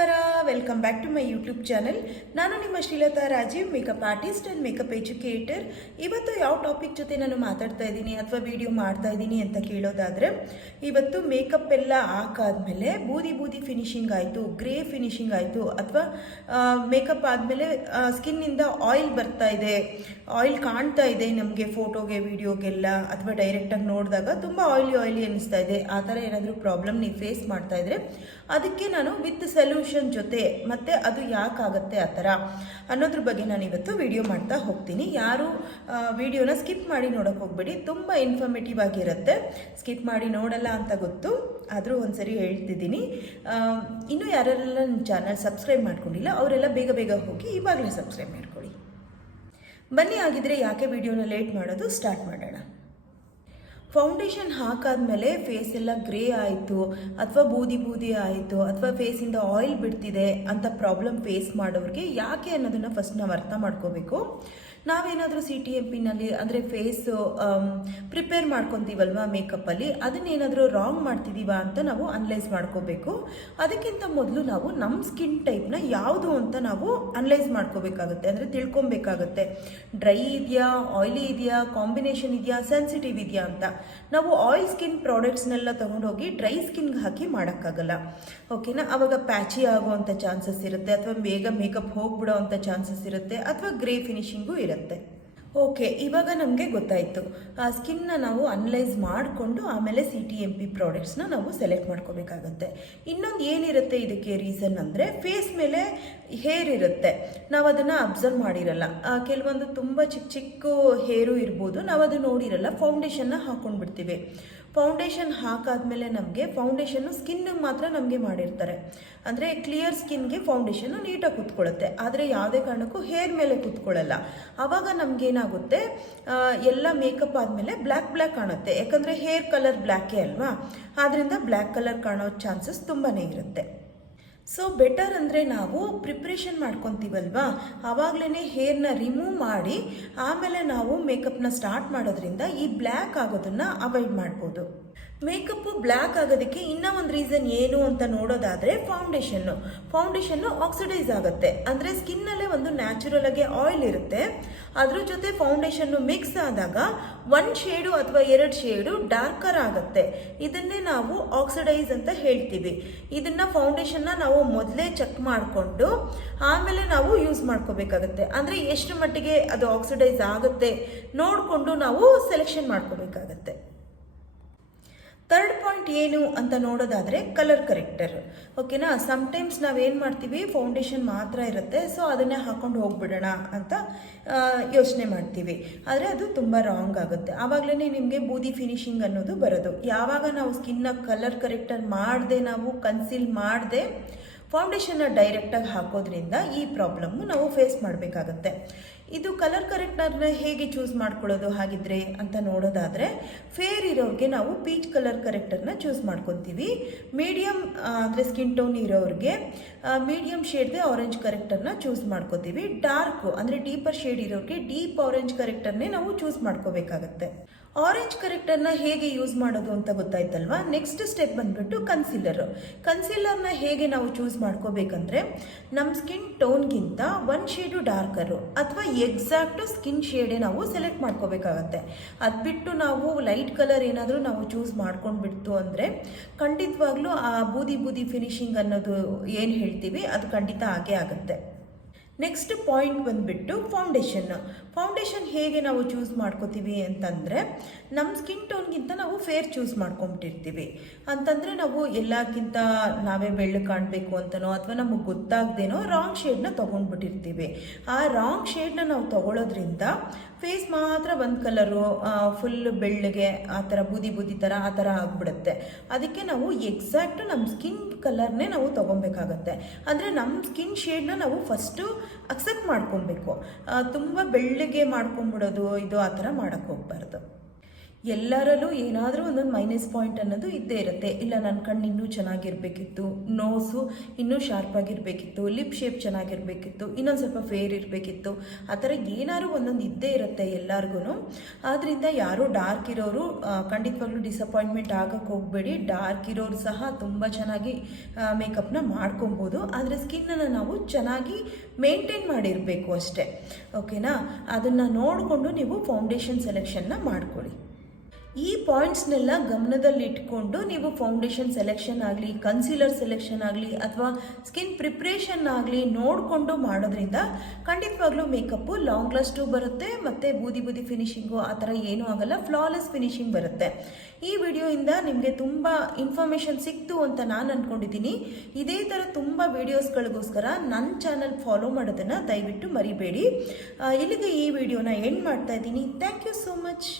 ನಮಸ್ಕಾರ, welcome back to my YouTube channel. ನಾನು ನಿಮ್ಮ Srilatha Rajeev, makeup artist and makeup educator. ಇವತ್ತು ಯಾವ ಟಾಪಿಕ್ ಜೊತೆ ನಾನು ಮಾತಾಡ್ತಾ ಇದ್ದೀನಿ ಅಥವಾ ವಿಡಿಯೋ ಮಾಡ್ತಾ ಇದ್ದೀನಿ ಅಂತ ಕೇಳೋದಾದರೆ, ಇವತ್ತು ಮೇಕಪ್ ಎಲ್ಲ ಹಾಕಾದ್ಮೇಲೆ ಬೂದಿ ಫಿನಿಶಿಂಗ್ ಆಯಿತು, ಗ್ರೇ ಫಿನಿಶಿಂಗ್ ಆಯಿತು, ಅಥವಾ ಮೇಕಪ್ ಆದಮೇಲೆ ಸ್ಕಿನ್ನಿಂದ ಆಯಿಲ್ ಬರ್ತಾ ಇದೆ, ಆಯಿಲ್ ಕಾಣ್ತಾ ಇದೆ ನಮಗೆ ಫೋಟೋಗೆ ವಿಡಿಯೋಗೆಲ್ಲ, ಅಥವಾ ಡೈರೆಕ್ಟಾಗಿ ನೋಡಿದಾಗ ತುಂಬ ಆಯಿಲಿ ಅನ್ನಿಸ್ತಾ ಇದೆ, ಆ ಥರ ಏನಾದರೂ ಪ್ರಾಬ್ಲಮ್ ನೀವು ಫೇಸ್ ಮಾಡ್ತಾ ಇದ್ರೆ ಅದಕ್ಕೆ ನಾನು ವಿತ್ ಸೊಲ್ಯೂಷನ್ ಜೊತೆ ಮತ್ತು ಅದು ಯಾಕಾಗತ್ತೆ ಆ ಥರ ಅನ್ನೋದ್ರ ಬಗ್ಗೆ ನಾನು ಇವತ್ತು ವಿಡಿಯೋ ಮಾಡ್ತಾ ಹೋಗ್ತೀನಿ. ಯಾರು ವಿಡಿಯೋನ ಸ್ಕಿಪ್ ಮಾಡಿ ನೋಡೋಕೆ ಹೋಗ್ಬೇಡಿ, ತುಂಬ ಇನ್ಫಾರ್ಮೇಟಿವ್ ಆಗಿರುತ್ತೆ. ಸ್ಕಿಪ್ ಮಾಡಿ ನೋಡಲ್ಲ ಅಂತ ಗೊತ್ತು, ಆದರೂ ಒಂದ್ಸರಿ ಹೇಳ್ತಿದ್ದೀನಿ. ಇನ್ನೂ ಯಾರೆಲ್ಲ ನನ್ನ ಚಾನಲ್ ಸಬ್ಸ್ಕ್ರೈಬ್ ಮಾಡ್ಕೊಂಡಿಲ್ಲ ಅವರೆಲ್ಲ ಬೇಗ ಹೋಗಿ ಇವಾಗಲೇ ಸಬ್ಸ್ಕ್ರೈಬ್ ಮಾಡ್ಕೊಳ್ಳಿ. ಬನ್ನಿ, ಆಗಿದ್ರೆ ಯಾಕೆ ವಿಡಿಯೋನ ಲೇಟ್ ಮಾಡೋದು, ಸ್ಟಾರ್ಟ್ ಮಾಡೋಣ. ಫೌಂಡೇಶನ್ ಹಾಕಾದ್ಮೇಲೆ ಫೇಸ್ ಎಲ್ಲ ಗ್ರೇ ಆಯಿತು ಅಥವಾ ಬೂದಿ ಆಯಿತು ಅಥವಾ ಫೇಸಿಂದ ಆಯಿಲ್ ಬಿಡ್ತಿದೆ ಅಂತ ಪ್ರಾಬ್ಲಮ್ ಫೇಸ್ ಮಾಡೋರಿಗೆ ಯಾಕೆ ಅನ್ನೋದನ್ನು ಫಸ್ಟ್ ನಾವು ಅರ್ಥ ಮಾಡ್ಕೋಬೇಕು. ನಾವೇನಾದರೂ CTMPನಲ್ಲಿ ಅಂದರೆ ಫೇಸು ಪ್ರಿಪೇರ್ ಮಾಡ್ಕೊತೀವಲ್ವ ಮೇಕಪ್ಪಲ್ಲಿ, ಅದನ್ನೇನಾದರೂ ರಾಂಗ್ ಮಾಡ್ತಿದ್ದೀವಾ ಅಂತ ನಾವು ಅನಲೈಸ್ ಮಾಡ್ಕೋಬೇಕು. ಅದಕ್ಕಿಂತ ಮೊದಲು ನಾವು ನಮ್ಮ ಸ್ಕಿನ್ ಟೈಪ್ನ ಯಾವುದು ಅಂತ ನಾವು ಅನಲೈಸ್ ಮಾಡ್ಕೋಬೇಕಾಗುತ್ತೆ, ಅಂದರೆ ತಿಳ್ಕೊಬೇಕಾಗುತ್ತೆ. ಡ್ರೈ ಇದೆಯಾ, ಆಯಿಲಿ ಇದೆಯಾ, ಕಾಂಬಿನೇಷನ್ ಇದೆಯಾ, ಸೆನ್ಸಿಟಿವ್ ಇದೆಯಾ ಅಂತ. ನಾವು ಆಯಿಲ್ ಸ್ಕಿನ್ ಪ್ರಾಡಕ್ಟ್ಸ್ನೆಲ್ಲ ತೊಗೊಂಡೋಗಿ ಡ್ರೈ ಸ್ಕಿನ್ಗೆ ಹಾಕಿ ಮಾಡೋಕ್ಕಾಗಲ್ಲ, ಓಕೆನಾ. ಆವಾಗ ಪ್ಯಾಚಿ ಆಗುವಂಥ ಚಾನ್ಸಸ್ ಇರುತ್ತೆ, ಅಥವಾ ಬೇಗ ಮೇಕಪ್ ಹೋಗ್ಬಿಡೋ ಅಂಥ ಚಾನ್ಸಸ್ ಇರುತ್ತೆ, ಅಥವಾ ಗ್ರೇ ಫಿನಿಶಿಂಗು ಇರುತ್ತೆ. ಓಕೆ, ಇವಾಗ ನಮಗೆ ಗೊತ್ತಾಯಿತು. ಆ ಸ್ಕಿನ್ನ ನಾವು ಅನಲೈಸ್ ಮಾಡಿಕೊಂಡು ಆಮೇಲೆ CTMP ಪ್ರಾಡಕ್ಟ್ಸ್ನ ನಾವು ಸೆಲೆಕ್ಟ್ ಮಾಡ್ಕೋಬೇಕಾಗತ್ತೆ. ಇನ್ನೊಂದು ಏನಿರುತ್ತೆ ಇದಕ್ಕೆ ರೀಸನ್ ಅಂದರೆ, ಫೇಸ್ ಮೇಲೆ ಹೇರ್ ಇರುತ್ತೆ, ನಾವು ಅದನ್ನು ಅಬ್ಸರ್ವ್ ಮಾಡಿರಲ್ಲ. ಕೆಲವೊಂದು ತುಂಬ ಚಿಕ್ಕ ಹೇರು ಇರ್ಬೋದು, ನಾವು ಅದು ನೋಡಿರಲ್ಲ, ಫೌಂಡೇಶನ್ನ ಹಾಕ್ಕೊಂಡು ಬಿಡ್ತೀವಿ. ಫೌಂಡೇಶನ್ ಹಾಕಾದ್ಮೇಲೆ ನಮಗೆ ಫೌಂಡೇಶನ್ನು ಸ್ಕಿನ್ನಿಗೆ ಮಾತ್ರ ನಮಗೆ ಮಾಡಿರ್ತಾರೆ, ಅಂದರೆ ಕ್ಲಿಯರ್ ಸ್ಕಿನ್ಗೆ ಫೌಂಡೇಶನ್ನು ನೀಟಾಗಿ ಕೂತ್ಕೊಳ್ಳುತ್ತೆ, ಆದರೆ ಯಾವುದೇ ಕಾರಣಕ್ಕೂ ಹೇರ್ ಮೇಲೆ ಕೂತ್ಕೊಳ್ಳಲ್ಲ. ಆವಾಗ ನಮಗೇನಾಗುತ್ತೆ, ಎಲ್ಲ ಮೇಕಪ್ ಆದಮೇಲೆ ಬ್ಲ್ಯಾಕ್ ಕಾಣುತ್ತೆ, ಯಾಕಂದರೆ ಹೇರ್ ಕಲರ್ ಬ್ಲ್ಯಾಕೇ ಅಲ್ವಾ, ಆದ್ದರಿಂದ ಬ್ಲ್ಯಾಕ್ ಕಲರ್ ಕಾಣೋ ಚಾನ್ಸಸ್ ತುಂಬಾ ಇರುತ್ತೆ. ಸೊ ಬೆಟರ್ ಅಂದರೆ ನಾವು ಪ್ರಿಪ್ರೇಷನ್ ಮಾಡ್ಕೊತೀವಲ್ವಾ, ಆವಾಗಲೇ ಹೇರ್ನ ರಿಮೂವ್ ಮಾಡಿ ಆಮೇಲೆ ನಾವು ಮೇಕಪ್ನ ಸ್ಟಾರ್ಟ್ ಮಾಡೋದ್ರಿಂದ ಈ ಬ್ಲ್ಯಾಕ್ ಆಗೋದನ್ನು ಅವಾಯ್ಡ್ ಮಾಡ್ಬೋದು. ಮೇಕಪ್ಪು ಬ್ಲ್ಯಾಕ್ ಆಗೋದಕ್ಕೆ ಇನ್ನೂ ಒಂದು ರೀಸನ್ ಏನು ಅಂತ ನೋಡೋದಾದರೆ, ಫೌಂಡೇಶನ್ನು ಆಕ್ಸಿಡೈಸ್ ಆಗುತ್ತೆ, ಅಂದರೆ ಸ್ಕಿನ್ನಲ್ಲೇ ಒಂದು ನ್ಯಾಚುರಲ್ ಆಗಿ ಆಯಿಲ್ ಇರುತ್ತೆ, ಅದ್ರ ಜೊತೆ ಫೌಂಡೇಶನ್ನು ಮಿಕ್ಸ್ ಆದಾಗ ಒಂದು ಶೇಡು ಅಥವಾ 2 ಶೇಡು ಡಾರ್ಕರ್ ಆಗುತ್ತೆ. ಇದನ್ನೇ ನಾವು ಆಕ್ಸಿಡೈಸ್ ಅಂತ ಹೇಳ್ತೀವಿ. ಇದನ್ನು ಫೌಂಡೇಶನ್ನ ನಾವು ಮೊದಲೇ ಚೆಕ್ ಮಾಡಿಕೊಂಡು ಆಮೇಲೆ ನಾವು ಯೂಸ್ ಮಾಡ್ಕೋಬೇಕಾಗತ್ತೆ, ಅಂದರೆ ಎಷ್ಟು ಮಟ್ಟಿಗೆ ಅದು ಆಕ್ಸಿಡೈಸ್ ಆಗುತ್ತೆ ನೋಡಿಕೊಂಡು ನಾವು ಸೆಲೆಕ್ಷನ್ ಮಾಡ್ಕೋಬೇಕಾಗತ್ತೆ. ಥರ್ಡ್ ಪಾಯಿಂಟ್ ಏನು ಅಂತ ನೋಡೋದಾದರೆ, ಕಲರ್ ಕರೆಕ್ಟರ್, ಓಕೆನಾ. ಸಮ್ಟೈಮ್ಸ್ ನಾವೇನು ಮಾಡ್ತೀವಿ, ಫೌಂಡೇಶನ್ ಮಾತ್ರ ಇರುತ್ತೆ, ಸೊ ಅದನ್ನೇ ಹಾಕ್ಕೊಂಡು ಹೋಗ್ಬಿಡೋಣ ಅಂತ ಯೋಚನೆ ಮಾಡ್ತೀವಿ, ಆದರೆ ಅದು ತುಂಬ ರಾಂಗ್ ಆಗುತ್ತೆ. ಆವಾಗಲೇ ನಿಮಗೆ ಬೂದಿ ಫಿನಿಶಿಂಗ್ ಅನ್ನೋದು ಬರೋದು. ಯಾವಾಗ ನಾವು ಸ್ಕಿನ್ನ ಕಲರ್ ಕರೆಕ್ಟರ್ ಮಾಡದೆ, ನಾವು ಕನ್ಸೀಲ್ ಮಾಡದೆ ಫೌಂಡೇಶನ್ನ ಡೈರೆಕ್ಟಾಗಿ ಹಾಕೋದ್ರಿಂದ ಈ ಪ್ರಾಬ್ಲಮ್ಮು ನಾವು ಫೇಸ್ ಮಾಡಬೇಕಾಗತ್ತೆ. ಇದು ಕಲರ್ ಕರೆಕ್ಟರ್ನ ಹೇಗೆ ಚೂಸ್ ಮಾಡ್ಕೊಳ್ಳೋದು ಹಾಗಿದ್ರೆ ಅಂತ ನೋಡೋದಾದರೆ, ಫೇರ್ ಇರೋರಿಗೆ ನಾವು ಪೀಚ್ ಕಲರ್ ಕರೆಕ್ಟರ್ನ ಚೂಸ್ ಮಾಡ್ಕೊತೀವಿ. ಮೀಡಿಯಮ್ ಅಂದರೆ ಸ್ಕಿನ್ ಟೋನ್ ಇರೋರಿಗೆ ಮೀಡಿಯಮ್ ಶೇಡ್ಗೆ ಆರೆಂಜ್ ಕರೆಕ್ಟರ್ನ ಚೂಸ್ ಮಾಡ್ಕೋತೀವಿ. ಡಾರ್ಕು ಅಂದರೆ ಡೀಪರ್ ಶೇಡ್ ಇರೋರಿಗೆ ಡೀಪ್ ಆರೆಂಜ್ ಕರೆಕ್ಟರ್ನೇ ನಾವು ಚೂಸ್ ಮಾಡ್ಕೋಬೇಕಾಗತ್ತೆ. ಆರೆಂಜ್ ಕರೆಕ್ಟರ್ನ ಹೇಗೆ ಯೂಸ್ ಮಾಡೋದು ಅಂತ ಗೊತ್ತಾಯ್ತಲ್ವಾ. ನೆಕ್ಸ್ಟ್ ಸ್ಟೆಪ್ ಬಂದ್ಬಿಟ್ಟು ಕನ್ಸೀಲರ್ನ ಹೇಗೆ ನಾವು ಚೂಸ್ ಮಾಡ್ಕೋಬೇಕಂದ್ರೆ, ನಮ್ಮ ಸ್ಕಿನ್ ಟೋನ್ಗಿಂತ 1 ಶೇಡು ಡಾರ್ಕರು ಅಥವಾ ಎಕ್ಸಾಕ್ಟು ಸ್ಕಿನ್ ಶೇಡೇ ನಾವು ಸೆಲೆಕ್ಟ್ ಮಾಡ್ಕೋಬೇಕಾಗತ್ತೆ. ಅದು ಬಿಟ್ಟು ನಾವು ಲೈಟ್ ಕಲರ್ ಏನಾದರೂ ನಾವು ಚೂಸ್ ಮಾಡ್ಕೊಂಡ್ಬಿಡ್ತು ಅಂದರೆ ಖಂಡಿತವಾಗ್ಲೂ ಆ ಬೂದಿ ಫಿನಿಶಿಂಗ್ ಅನ್ನೋದು ಏನು ಹೇಳ್ತೀವಿ ಅದು ಖಂಡಿತ ಆಗೇ ಆಗುತ್ತೆ. ನೆಕ್ಸ್ಟ್ ಪಾಯಿಂಟ್ ಬಂದುಬಿಟ್ಟು ಫೌಂಡೇಶನ್ ಹೇಗೆ ನಾವು ಚೂಸ್ ಮಾಡ್ಕೋತೀವಿ ಅಂತಂದರೆ, ನಮ್ಮ ಸ್ಕಿನ್ ಟೋನ್ಗಿಂತ ನಾವು ಫೇರ್ ಚೂಸ್ ಮಾಡ್ಕೊಂಬಿಟ್ಟಿರ್ತೀವಿ. ಅಂತಂದರೆ ನಾವು ಎಲ್ಲಕ್ಕಿಂತ ನಾವೇ ಬೆಳ್ಳಗೆ ಕಾಣಬೇಕು ಅಂತನೋ ಅಥವಾ ನಮಗೆ ಗೊತ್ತಾಗ್ದೇನೋ ರಾಂಗ್ ಶೇಡ್ನ ತೊಗೊಂಡ್ಬಿಟ್ಟಿರ್ತೀವಿ. ಆ ರಾಂಗ್ ಶೇಡ್ನ ನಾವು ತೊಗೊಳೋದ್ರಿಂದ ಫೇಸ್ ಮಾತ್ರ ಒಂದು ಕಲರು ಫುಲ್ ಬೆಳ್ಳಗೆ ಆ ಥರ ಬೂದಿ ಥರ ಆ ಥರ ಆಗಿಬಿಡುತ್ತೆ. ಅದಕ್ಕೆ ನಾವು ಎಕ್ಸಾಕ್ಟು ನಮ್ಮ ಸ್ಕಿನ್ ಕಲರ್ನೇ ನಾವು ತೊಗೊಬೇಕಾಗತ್ತೆ. ಅಂದರೆ ನಮ್ಮ ಸ್ಕಿನ್ ಶೇಡ್ನ ನಾವು ಫಸ್ಟು ಅಕ್ಸೆಪ್ಟ್ ಮಾಡ್ಕೊಬೇಕು, ತುಂಬ ಬೆಳ್ಳಗೆ ಮಾಡ್ಕೊಂಬಿಡೋದು ಇದು ಆ ಥರ ಮಾಡೋಕ್ಕೆ ಹೋಗ್ಬಾರ್ದು. ಎಲ್ಲರಲ್ಲೂ ಏನಾದರೂ ಒಂದೊಂದು ಮೈನಸ್ ಪಾಯಿಂಟ್ ಅನ್ನೋದು ಇದ್ದೇ ಇರುತ್ತೆ. ಇಲ್ಲ ನನ್ನ ಕಣ್ಣು ಇನ್ನೂ ಚೆನ್ನಾಗಿರಬೇಕಿತ್ತು, ನೋಸು ಇನ್ನೂ ಶಾರ್ಪಾಗಿರಬೇಕಿತ್ತು, ಲಿಪ್ ಶೇಪ್ ಚೆನ್ನಾಗಿರಬೇಕಿತ್ತು, ಇನ್ನೊಂದು ಸ್ವಲ್ಪ ಫೇರ್ ಇರಬೇಕಿತ್ತು, ಆ ಥರ ಏನಾದ್ರು ಒಂದೊಂದು ಇದ್ದೇ ಇರುತ್ತೆ ಎಲ್ಲರಿಗೂ. ಆದ್ದರಿಂದ ಯಾರೂ ಡಾರ್ಕ್ ಇರೋರು ಖಂಡಿತವಾಗ್ಲೂ ಡಿಸಪಾಯಿಂಟ್ಮೆಂಟ್ ಆಗೋಕ್ಕೆ ಹೋಗಬೇಡಿ. ಡಾರ್ಕ್ ಇರೋರು ಸಹ ತುಂಬ ಚೆನ್ನಾಗಿ ಮೇಕಪ್ನ ಮಾಡ್ಕೊಬೋದು. ಆದರೆ ಸ್ಕಿನ್ನನ್ನು ನಾವು ಚೆನ್ನಾಗಿ ಮೇಂಟೈನ್ ಮಾಡಿರಬೇಕು ಅಷ್ಟೇ. ಓಕೆನಾ? ಅದನ್ನು ನೋಡಿಕೊಂಡು ನೀವು ಫೌಂಡೇಶನ್ ಸೆಲೆಕ್ಷನ್ನ ಮಾಡ್ಕೊಳ್ಳಿ. ಈ ಪಾಯಿಂಟ್ಸ್ನೆಲ್ಲ ಗಮನದಲ್ಲಿಟ್ಕೊಂಡು ನೀವು ಫೌಂಡೇಶನ್ ಸೆಲೆಕ್ಷನ್ ಆಗಲಿ, ಕನ್ಸೀಲರ್ ಸೆಲೆಕ್ಷನ್ ಆಗಲಿ, ಅಥವಾ ಸ್ಕಿನ್ ಪ್ರಿಪ್ರೇಷನ್ ಆಗಲಿ ನೋಡಿಕೊಂಡು ಮಾಡೋದ್ರಿಂದ ಖಂಡಿತವಾಗ್ಲೂ ಮೇಕಪ್ಪು ಲಾಂಗ್ ಲಾಸ್ಟು ಬರುತ್ತೆ, ಮತ್ತು ಬೂದಿ ಬೂದಿ ಫಿನಿಶಿಂಗು ಆ ಥರ ಏನೂ ಆಗಲ್ಲ, ಫ್ಲಾಲೆಸ್ ಫಿನಿಶಿಂಗ್ ಬರುತ್ತೆ. ಈ ವಿಡಿಯೋಯಿಂದ ನಿಮಗೆ ತುಂಬ ಇನ್ಫಾರ್ಮೇಷನ್ ಸಿಕ್ತು ಅಂತ ನಾನು ಅಂದ್ಕೊಂಡಿದ್ದೀನಿ. ಇದೇ ಥರ ತುಂಬ ವೀಡಿಯೋಸ್ಗಳಿಗೋಸ್ಕರ ನನ್ನ ಚಾನಲ್ ಫಾಲೋ ಮಾಡೋದನ್ನು ದಯವಿಟ್ಟು ಮರಿಬೇಡಿ. ಇಲ್ಲಿಗೆ ಈ ವಿಡಿಯೋನ ಎಂಡ್ ಮಾಡ್ತಾ ಇದ್ದೀನಿ. Thank you so much.